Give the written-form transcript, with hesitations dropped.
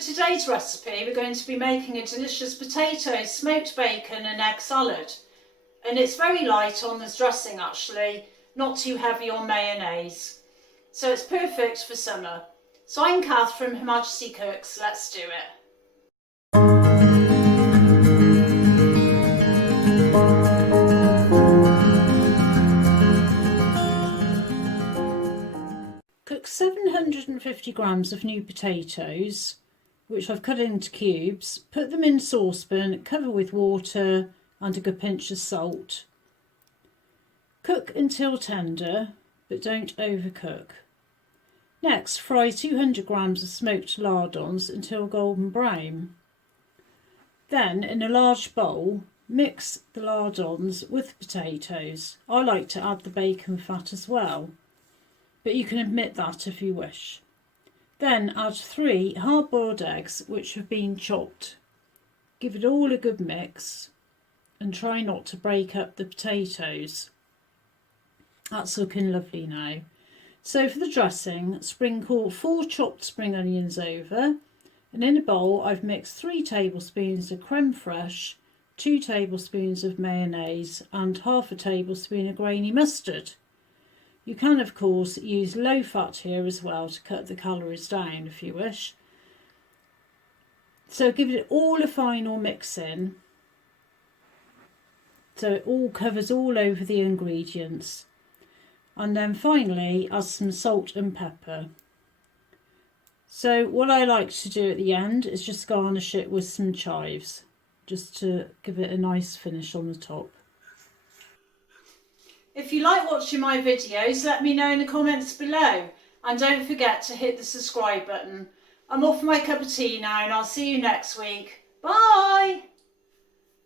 today's recipe we're going to be making a delicious potato, smoked bacon and egg salad. And it's very light on the dressing actually, not too heavy on mayonnaise. So it's perfect for summer. So I'm Kath from Her Majesty Cooks, let's do it. Cook 750 grams of new potatoes, which I've cut into cubes. Put them in a saucepan, cover with water and a good pinch of salt. Cook until tender, but don't overcook. Next, fry 200 grams of smoked lardons until golden brown. Then, in a large bowl, mix the lardons with the potatoes. I like to add the bacon fat as well, but you can omit that if you wish. Then add 3 hard-boiled eggs which have been chopped. Give it all a good mix and try not to break up the potatoes. That's looking lovely now. So for the dressing, sprinkle 4 chopped spring onions over, and in a bowl I've mixed 3 tablespoons of creme fraiche, 2 tablespoons of mayonnaise and half a tablespoon of grainy mustard. You can of course use low fat here as well to cut the calories down if you wish. So give it all a final mix in so it all covers all over the ingredients, and then finally add some salt and pepper. So what I like to do at the end is just garnish it with some chives just to give it a nice finish on the top. If you like watching my videos, let me know in the comments below, and don't forget to hit the subscribe button. I'm off for my cup of tea now and I'll see you next week. Bye!